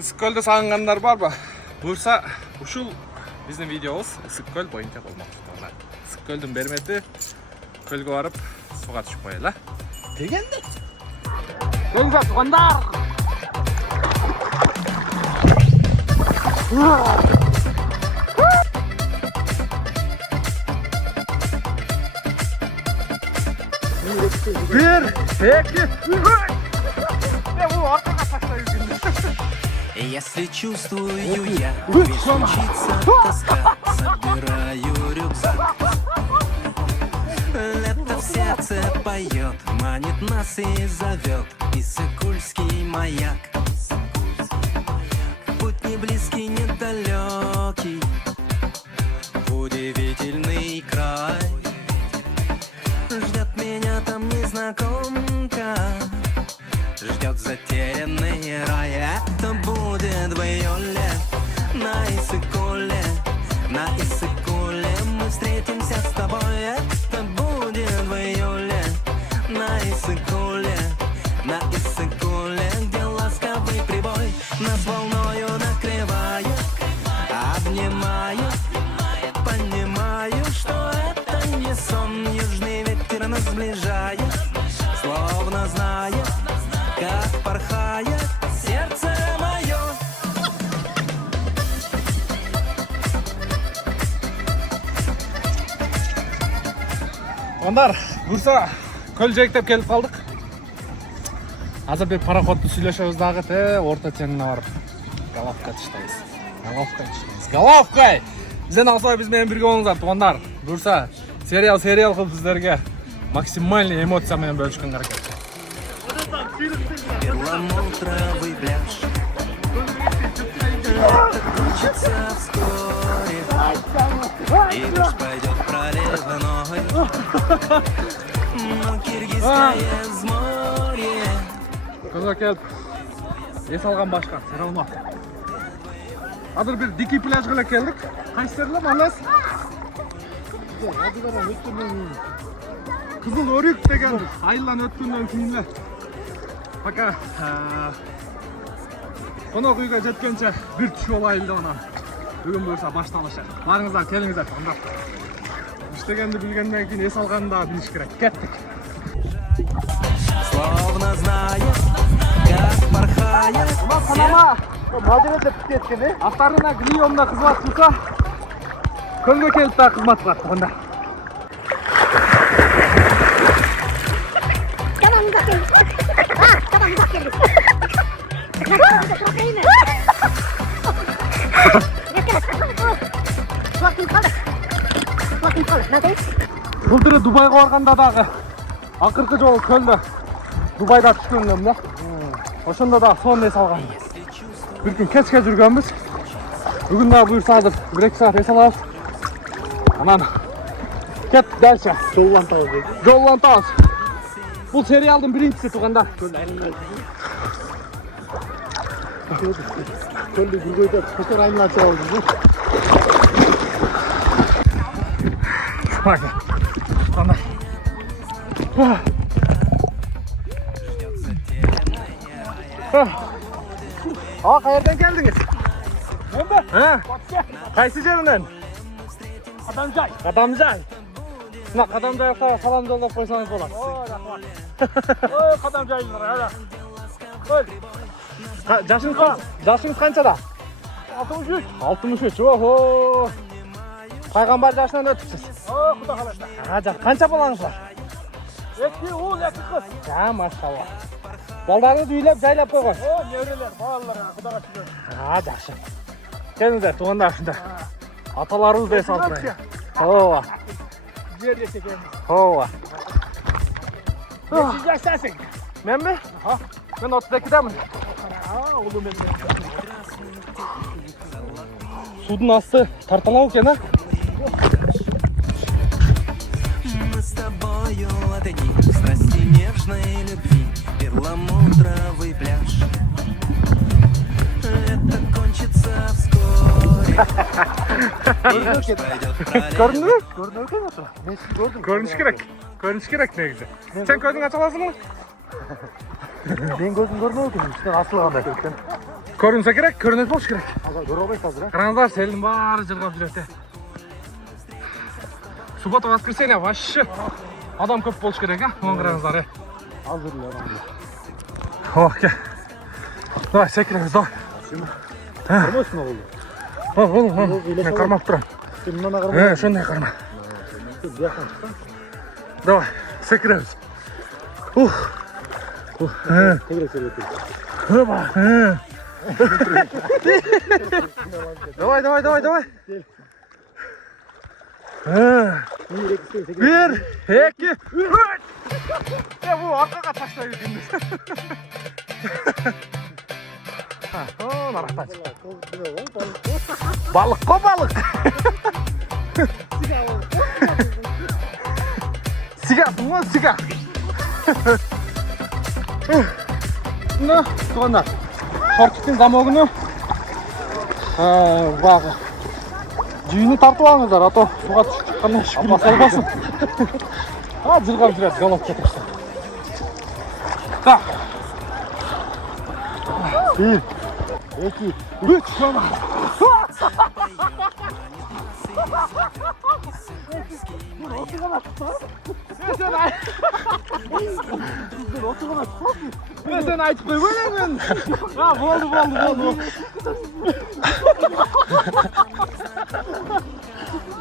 Ысык-көлдө сағынғандар бар ба? Бұйырса, ушул биздин видеобуз Ысык-көл боюнча болмок. Ысык-көлдүн бермети көлгө барып суга түшүп коелу. Дегенде. Келиңиздер туугандар. Bir, iki, üç. Bu arkaya taşlayın. Если чувствую я, ведь случится тоска, собираю рюкзак. Лето в сердце поет, манит нас и зовет Иссык-Кульский маяк. Путь не близкий, не далекий, удивительный край. Ждет меня там незнакомка, ждет затерянный рай. Это будет в июле на Иссык-Куле, на Иссык-Куле мы встретимся с тобой. Это будет в июле на Иссык-Куле, на Иссык-Куле, где ласковый прибой нас волною накрывает, обнимает. Понимаю, что это не сон, южный ветер нас сближает, словно знает, как порхает сердце мое. Ондар, бурса, көл жектеп келип калдык. Азыр бир пароходду сүйлөшөбүз дагы, орто теңине барып головка таштайбыз. Головкай! Бизден алсай биз менен бирге болуңуздар, туугандар. Бурса, сериал кылып сиздерге максимальный эмоция менен бөлүшкөнгө аракет. Перламутровый пляж кончится вскоре, и дождь пойдет проливной, но киргизское взморье. Кызга келип, эс алган башка, сериалма. Азыр бир дикий пляжга эле келдик. Кайсырлар манас? Кызыл өрүк деген айылдан өткөндөн кийин эле. Пока конок үйгө жеткенче бир түшүп алайын деп анан. Бүгүн буюрса башталышы. Барыңыздар, келиңиздер, анда. Иштегенди билгенден кийин эс алганды да билиш керек. Кеттик. Словно знает, как порхает. Панама, мадерде бүткеткени. Автарына Глиомда кызмат кылса, көлгө келип да кызмат кылат анда. Былтыры Дубайга барганда дагы акыркы жолу көлдө Дубайда түшкөнгөм да. Ошондо да сонун эс алгам. Бир күн кечке жүргөнбүз. Бүгүн да буюрса азыр 1-2 саат эс алабыз. Анан кет дальше. Жоллантабыз. Бул сериалдын биринчиси туугандар. Көлдү бүргөйдө фотор айналып алды. Ага. Ана. Кайерден келдиңиз? Мен бе? Кайсы жеринен? Кадамжай. Кадамжай. Мына Кадамжайга салам жолдоп койсоңуз болот. Ой, рахмат. Ой, Кадамжайлар, Жашыңыз канчада? 63. 63. Охо. Пайгамбар жашынан өтүпсүз. О, Кудай каласа. Канча балаңыз бар? 2 уул, 2 кыз. Ja, машалла. Балдарыңызды үйлөп, жайлап койгон. О, неберелер, балалар, Кудайга шүгүр. Жакшы. Келиңиздер, туугандар, ушунда. Аталарыбызды эс алып турайлы. Ооба. Жерде чекемиз. Ооба. Нече жаштасың? Менби? Мен 32-дамын. Улуу мен. Судун асты тарталау экен, а? Мы с тобою одни в страсти нежной любви, перламутровый пляж. Это кончится вскоре. Көрүнүш керек негизи. Сен көзүң ача аласыңбы? Мен көзүм көрмөйт экен, үстүнөн асылгандай экен. Көрінсе керек, көрінет болшы керек. Көре албайсыз азыр, а? Қараңыздар, селдің бары жырғап жүреді. Суббота, воскресенье, вообще адам көп болшы керек, а? Оған қараңыздар, Азыр эле адам. Окей. Давай, секіреміз, давай. Кармайсың оголду. Мен қармап тұрам. Сен мынаны карма. Шондай қарма. Сен бияқтан шықсаң. Давай, секіреміз. Тегерек сөйлетейін. Давай. Bir, iki, üç. Ya bu arkaga taşlayı gündüz. Narahtan çık. Balık ko balık. Sigarsın mı? Sigar. Ne? Tuğanlar. Şorkitin zamogunu. Bak. Жүйіні тартып алыңыздар, ато суға түсіп шыққаннан шүкір салбасын. Жырғап жүреді, голод кетірсін. Так. 1, 2, 3, сома. Sen айтып қой өлеңін. Болды.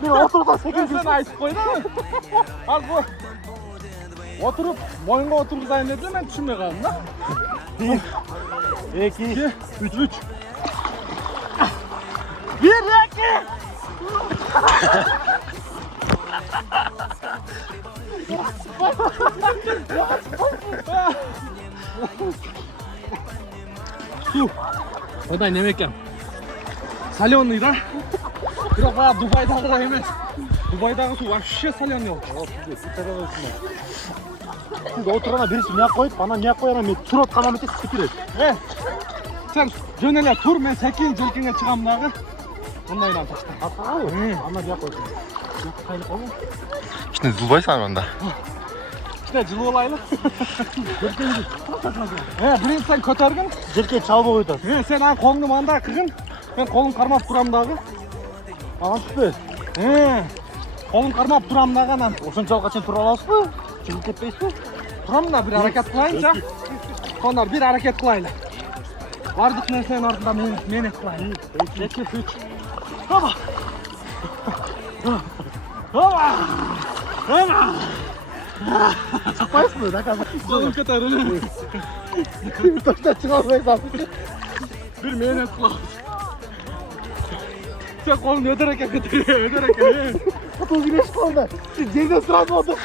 Мен отырда секіріп Sen айтып қой да. Ал бұл. Отырып, мойынға отырғызайын деді, мен түсінбей қалдым да. 1, 2, 3. 1, 2. Одай неме екен? Соленый да? Бірақ бара Дубайдағыдай емес. Дубайдағы су вообще соленый ол. Сіз отырғана бірінші неғып қойып, ана неғып қойғана мен тұр отқанам етесіз секіреді. Сен жөнеле тұр, мен сәкен желкеңе шығамын дағы. Ондайдан ташта. Атқа ғой? Ана неғып қойсын. Қайлы қолы? İçine zılbaysan onda. İşte жылы олайлы. Бірін сен көтергін. Желке чалып қойды. Сен ан қолыңды манда қығын. Мен қолын қармап тұрам дағы. Аған түспе. Қолын қармап тұрам дағы анан. Осыншалыққа сен тұра аласыз ба? Шығып кетпейсіз ба? Тұрам да бір әрекет қылайынша. Сондар бір әрекет қылайлы. Бардық нәрсенің артында мен ет қылайын. 2, 3. Оба! Шықпайсыз ба? Қолын көтерілі. Точно шыға алмайсыз. Bir meynet kılavuz. Sen kolunu öderek götürüyor, öderek. Atıl güneş kolda. Siz yerden sırası oldu.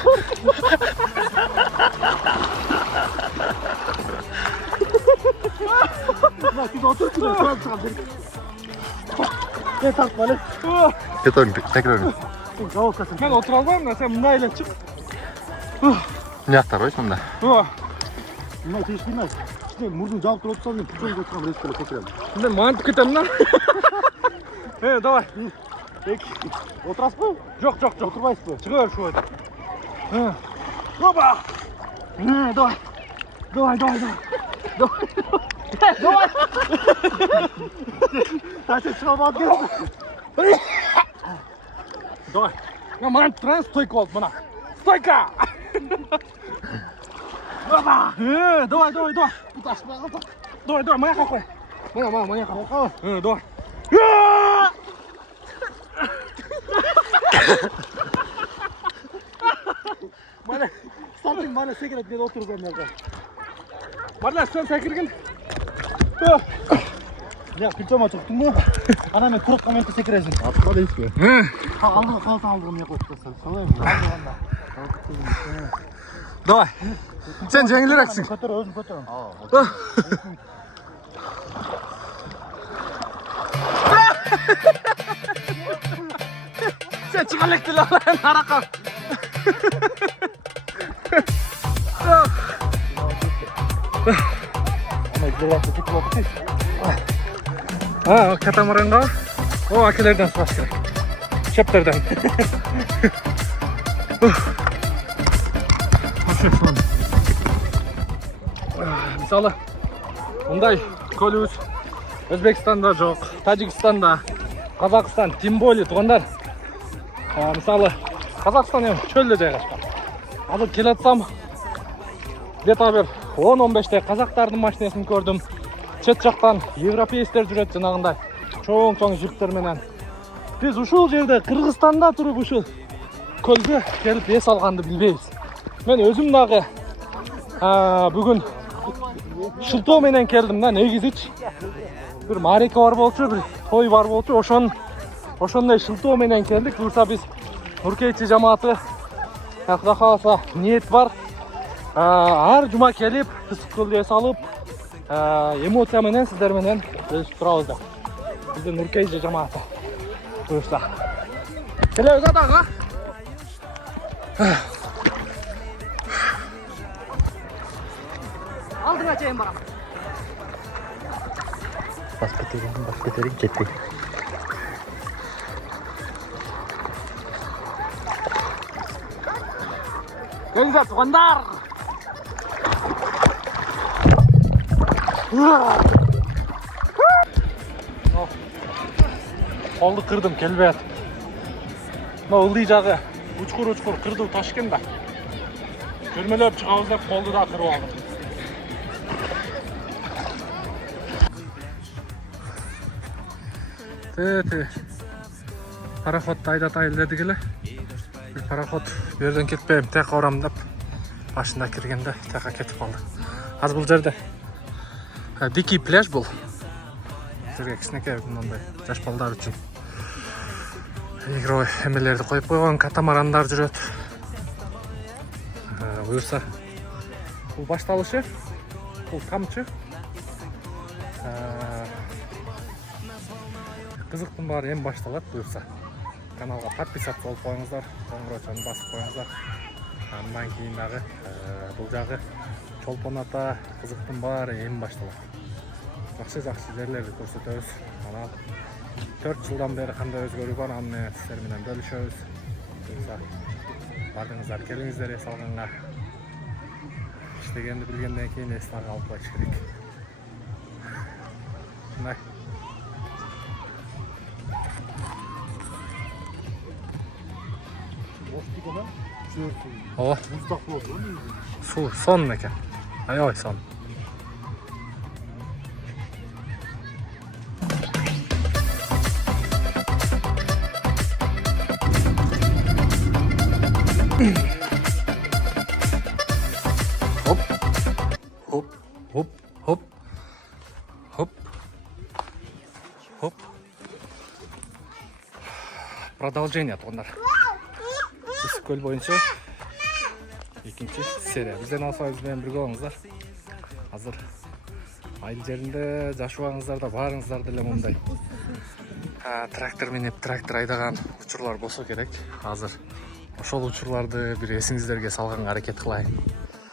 Bak siz otursun. Sırası çıkalım. Ne tartmalı? Get oyun, tekrar oyun. Gavuk kasın. Ben oturalım da sen bunlarla çık. Ne aktar oysun onda? Bunlar hiç bilmez. İşte murdun cevap durup tutalım. Püçön götüren resmele tekrar. Şimdi mantık etem lan. Давай. 1, 2. Oturasın mı? Yok. Oturmayız mı? Çıkıyor şu oyda. Oba. Давай. Taşı çıkamadı gelsin. Давай. Ya man tren stойка oldu bana. Stойка. Oba. Давай. Давай, моя какой. Моя какой. Давай. Bana starting bana sekret diye otur ben nerede? Bana sen sekirgin. Ya külçama çıktın mı? Ana ben kurak kamenti sekresin. Atla da hiç mi? Ha aldı kalsın aldığım yak otursan. Salayım mı? Давай. Sen cengilereksin. Götür özüm götür. Sen çıkalekti lan naraka. Ama gidiyor vakit vakit. O katamaranға o akılardan sırası gerek. Şeplerden. Мысалы, мұндай көлігіз Өзбекстанда жоқ, Тажикстанда, Қазақстан, тем более туғандар. Мысалы, Қазақстан ең чөлде жайғашқан. Азыр келе жатсам, где-то бір 10-15 қазақтардың машинасын көрдім. Чет жақтан европейстер жүреді жаңағындай. Чоң-чоң жиптер менен. Біз ушул жерде Кыргызстанда тұрып ушул көлге келіп ес алғанды билбейбиз. Мен өзім дағы бүгін шылтоо менен келдим да, негизичи. Bir marika бар болчу, bir той бар болчу, ошондой шылтоо менен келдик. Буюрса биз Нуркейчи жамааты, Кудай кааласа, ниет бар. Ар жума келип, көлдө эс алып, эмоция менен сиздер менен бөлүшүп турабыз да. Биздин Нуркейчи жамааты. Буюрса. Келебиз атага. Алдыңа чейин барам. Бас көтерейін, жетпей. Келіңіздер туғандар. Қолды қырдым, келбей атып. Мына ылдый жағы учкур кырдуу ташкен да. Көрмелеп чыгабыз деп қолды да кырып алдым. Пароход айдатайын дедик эле. Пароход берден кетпейм, тияка барам деп башында киргенде тияка кетип калды. Азыр бул жерде дикий пляж бул. Жерге кичинекей мындай жаш балдар үчүн игровой эмелерди коюп койгон, катамарандар жүрөт. Буюрса бул башталышы, бул тамчы. Кызыктын баары эми башталат. Буюрса каналга подписаться болуп коюңуздар, коңгурочону басып коюңуздар. Андан кийин дагы бул жагы Чолпон ата кызыктын баары эми башталат. Жакшы жерлерди көрсөтөбүз. Анан 4 жылдан бери кандай өзгөрүү бар, аны сиздер менен бөлүшөбүз. Буюрса бардыңыздар, келиңиздер эс алганга. Иштегенди билгенден кийин эсин алып коюш керек. Мындай. Ооба. Суу сон экен. Аябай сон. Хоп. Хоп. Хоп. Хоп. Хоп. Хоп. Продолжение тугандар. Көл боюнча экинчи серия. Бизден алсаңыз менен бирге болуңуздар. Азыр айыл жеринде жашыбаңыздар да баарыңыздар деле мындай трактор минип, трактор айдаган учурлар болсо керек. Азыр ошол учурларды бир эсиңиздерге салганга аракет кылайын.